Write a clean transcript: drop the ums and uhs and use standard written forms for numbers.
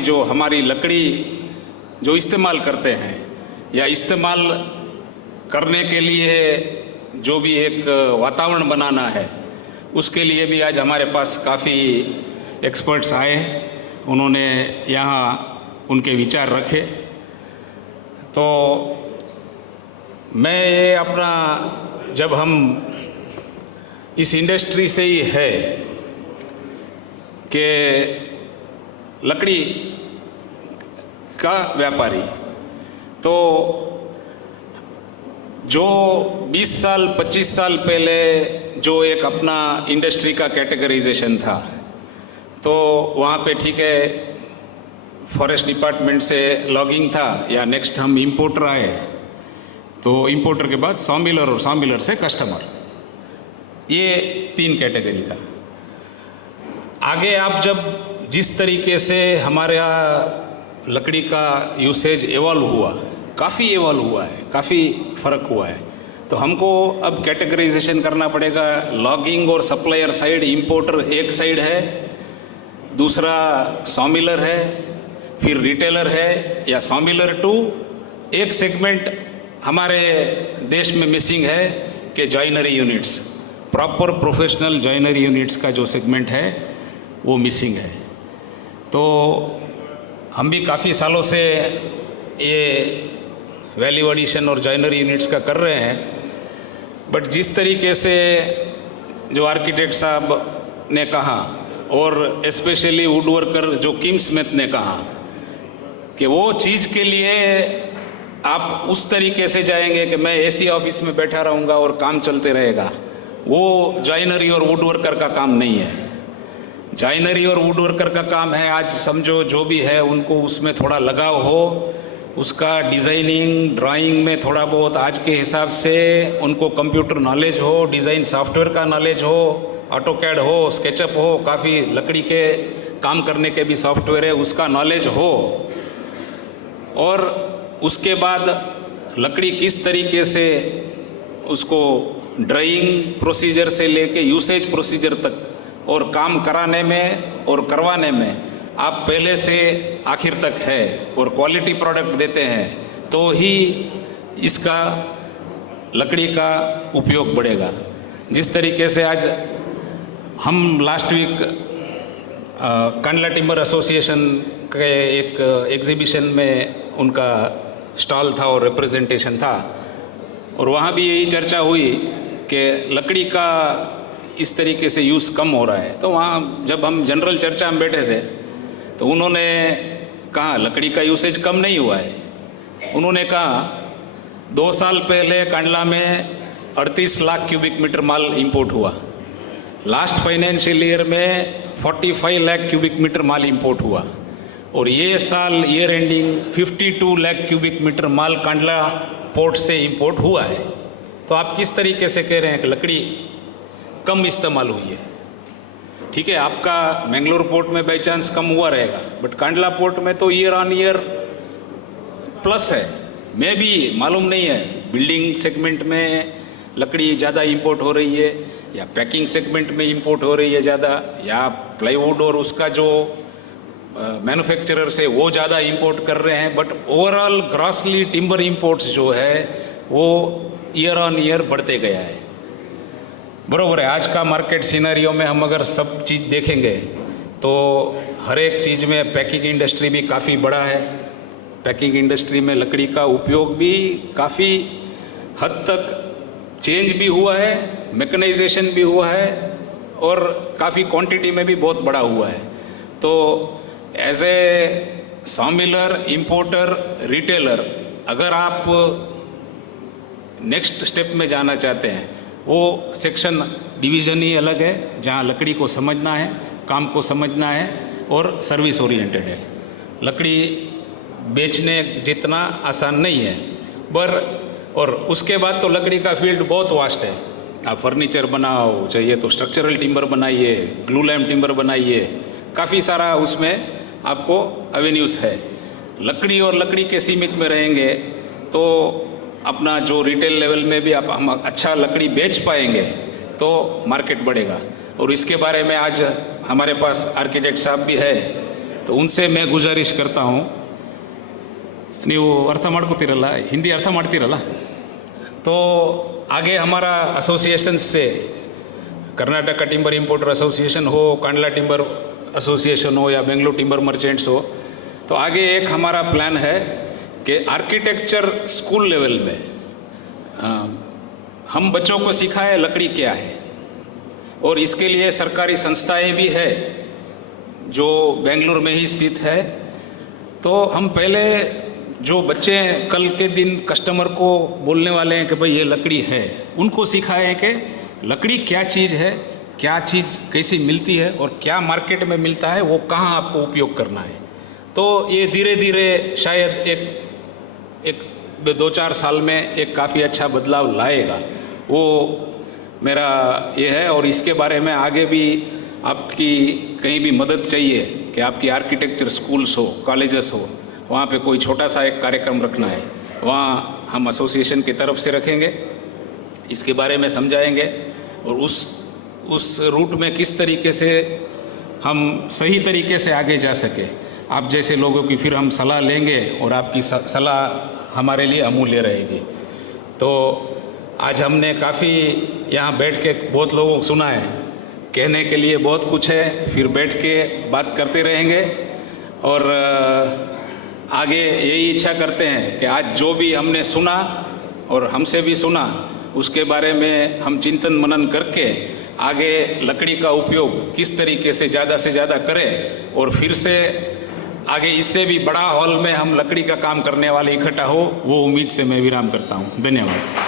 जो हमारी लकड़ी जो इस्तेमाल करते हैं या इस्तेमाल करने के लिए जो भी एक वातावरण बनाना है, उसके लिए भी आज हमारे पास काफ़ी एक्सपर्ट्स आए, उन्होंने यहाँ उनके विचार रखे। तो मैं ये अपना, जब हम इस इंडस्ट्री से ही है कि लकड़ी का व्यापारी, तो जो 20 साल 25 साल पहले जो एक अपना इंडस्ट्री का कैटेगराइजेशन था, तो वहाँ पे ठीक है फॉरेस्ट डिपार्टमेंट से लॉगिंग था, या नेक्स्ट हम इंपोर्टर आए, तो इंपोर्टर के बाद सॉमिलर और सॉमिलर से कस्टमर, ये 3 कैटेगरी था। आगे आप जब जिस तरीके से हमारा लकड़ी का यूसेज एवॉल्व हुआ, काफ़ी एवॉल्व हुआ है, काफ़ी फ़र्क हुआ है, तो हमको अब कैटेगराइजेशन करना पड़ेगा। लॉगिंग और सप्लायर साइड, इंपोर्टर एक साइड है, दूसरा सॉमिलर है, फिर रिटेलर है या सॉमिलर टू। एक सेगमेंट हमारे देश में मिसिंग है कि joinery units, proper professional joinery units का जो सेगमेंट है वो मिसिंग है। तो हम भी काफ़ी सालों से ये वैल्यू एडिशन और जॉइनरी यूनिट्स का कर रहे हैं, बट जिस तरीके से जो आर्किटेक्ट साहब ने कहा और स्पेशली वुड वर्कर जो किम स्मिथ ने कहा कि वो चीज़ के लिए आप उस तरीके से जाएंगे कि मैं एसी ऑफिस में बैठा रहूँगा और काम चलते रहेगा, वो जॉइनरी और वुड वर्कर का काम नहीं है। जॉइनरी और वुड वर्कर का काम है, आज समझो जो भी है उनको उसमें थोड़ा लगाव हो, उसका डिज़ाइनिंग ड्राइंग में थोड़ा बहुत आज के हिसाब से उनको कंप्यूटर नॉलेज हो, डिज़ाइन सॉफ्टवेयर का नॉलेज हो, ऑटोकैड हो, स्केचअप हो, काफ़ी लकड़ी के काम करने के भी सॉफ्टवेयर है उसका नॉलेज हो, और उसके बाद लकड़ी किस तरीके से उसको ड्राइंग प्रोसीजर से लेके यूसेज प्रोसीजर तक और काम कराने में और करवाने में आप पहले से आखिर तक है और क्वालिटी प्रोडक्ट देते हैं, तो ही इसका लकड़ी का उपयोग बढ़ेगा। जिस तरीके से आज हम last week Kandla timber association के एक एग्जीबिशन में उनका स्टॉल था और रिप्रेजेंटेशन था, और वहाँ भी यही चर्चा हुई कि लकड़ी का इस तरीके से यूज़ कम हो रहा है। तो वहाँ जब हम जनरल चर्चा में बैठे थे तो उन्होंने कहा लकड़ी का यूसेज कम नहीं हुआ है। उन्होंने कहा 2 साल पहले कांडला में 38 लाख क्यूबिक मीटर माल इंपोर्ट हुआ, लास्ट फाइनेंशियल ईयर में 45 लाख क्यूबिक मीटर माल इंपोर्ट हुआ, और ये साल year ending 52 lakh cubic metre माल कांडला पोर्ट से इंपोर्ट हुआ है। तो आप किस तरीके से कह रहे हैं कि लकड़ी कम इस्तेमाल हुई है? ठीक है, आपका मैंगलोर पोर्ट में बाई चांस कम हुआ रहेगा, बट कांडला पोर्ट में तो ईयर ऑन ईयर प्लस है। मैं भी मालूम नहीं है बिल्डिंग सेगमेंट में लकड़ी ज़्यादा इंपोर्ट हो रही है या पैकिंग सेगमेंट में इंपोर्ट हो रही है ज़्यादा, या प्लाईवुड और उसका जो मैन्युफैक्चरर से वो ज़्यादा इंपोर्ट कर रहे हैं, but overall grossly timber imports जो है वो ईयर ऑन ईयर बढ़ते गया है। बरोबर है, आज का मार्केट सिनेरियो में हम अगर सब चीज़ देखेंगे तो हर एक चीज़ में पैकिंग इंडस्ट्री भी काफ़ी बड़ा है। पैकिंग इंडस्ट्री में लकड़ी का उपयोग भी काफ़ी हद तक चेंज भी हुआ है, मैकेनाइजेशन भी हुआ है, और काफ़ी क्वांटिटी में भी बहुत बड़ा हुआ है। तो एज ए सॉमिलर, इंपोर्टर, रिटेलर, अगर आप नेक्स्ट स्टेप में जाना चाहते हैं, वो सेक्शन डिवीज़न ही अलग है, जहाँ लकड़ी को समझना है, काम को समझना है और सर्विस ओरिएंटेड है। लकड़ी बेचने जितना आसान नहीं है, और उसके बाद तो लकड़ी का फील्ड बहुत वास्ट है। आप फर्नीचर बनाओ, चाहिए तो स्ट्रक्चरल टिम्बर बनाइए, ग्लू लैम्प टिम्बर बनाइए, काफ़ी सारा उसमें आपको एवेन्यूज़ है। लकड़ी और लकड़ी के सीमित में रहेंगे तो अपना जो रिटेल लेवल में भी हम अच्छा लकड़ी बेच पाएंगे तो मार्केट बढ़ेगा। और इसके बारे में आज हमारे पास आर्किटेक्ट साहब भी है, तो उनसे मैं गुजारिश करता हूँ, ನೀವು ಅರ್ಥ ಮಾಡ್ಕೋತೀರಲ್ಲ, ಹಿಂದಿ ಅರ್ಥ ಮಾಡ್ತೀರಲ್ಲ, तो आगे हमारा एसोसिएशन से कर्नाटक टिम्बर इंपोर्टर एसोसिएशन हो, कांडला टिम्बर एसोसिएशन हो या बेंगलुरु टिम्बर मर्चेंट्स हो, तो आगे एक हमारा प्लान है कि आर्किटेक्चर स्कूल लेवल में हम बच्चों को सिखाएं लकड़ी क्या है, और इसके लिए सरकारी संस्थाएं भी है जो बेंगलुरु में ही स्थित है। तो हम पहले जो बच्चे कल के दिन कस्टमर को बोलने वाले हैं कि भाई ये लकड़ी है, उनको सिखाएं कि लकड़ी क्या चीज़ है, क्या चीज़ कैसी मिलती है और क्या मार्केट में मिलता है, वो कहाँ आपको उपयोग करना है। तो ये धीरे धीरे शायद एक 2-4 साल में एक काफ़ी अच्छा बदलाव लाएगा, वो मेरा ये है। और इसके बारे में आगे भी आपकी कहीं भी मदद चाहिए कि आपकी आर्किटेक्चर स्कूल्स हो, कॉलेजेस हो, वहाँ पे कोई छोटा सा एक कार्यक्रम रखना है, वहाँ हम एसोसिएशन की तरफ से रखेंगे, इसके बारे में समझाएंगे और उस रूट में किस तरीके से हम सही तरीके से आगे जा सके। आप जैसे लोगों की फिर हम सलाह लेंगे और आपकी सलाह हमारे लिए अमूल्य रहेगी। तो आज हमने काफ़ी यहाँ बैठ के बहुत लोगों को सुना है, कहने के लिए बहुत कुछ है, फिर बैठ के बात करते रहेंगे और आगे यही इच्छा करते हैं कि आज जो भी हमने सुना और हमसे भी सुना, उसके बारे में हम चिंतन मनन करके आगे लकड़ी का उपयोग किस तरीके से ज़्यादा करें और फिर से आगे इससे भी बड़ा हॉल में हम लकड़ी का काम करने वाले इकट्ठा हो, वो उम्मीद से मैं विराम करता हूँ। धन्यवाद।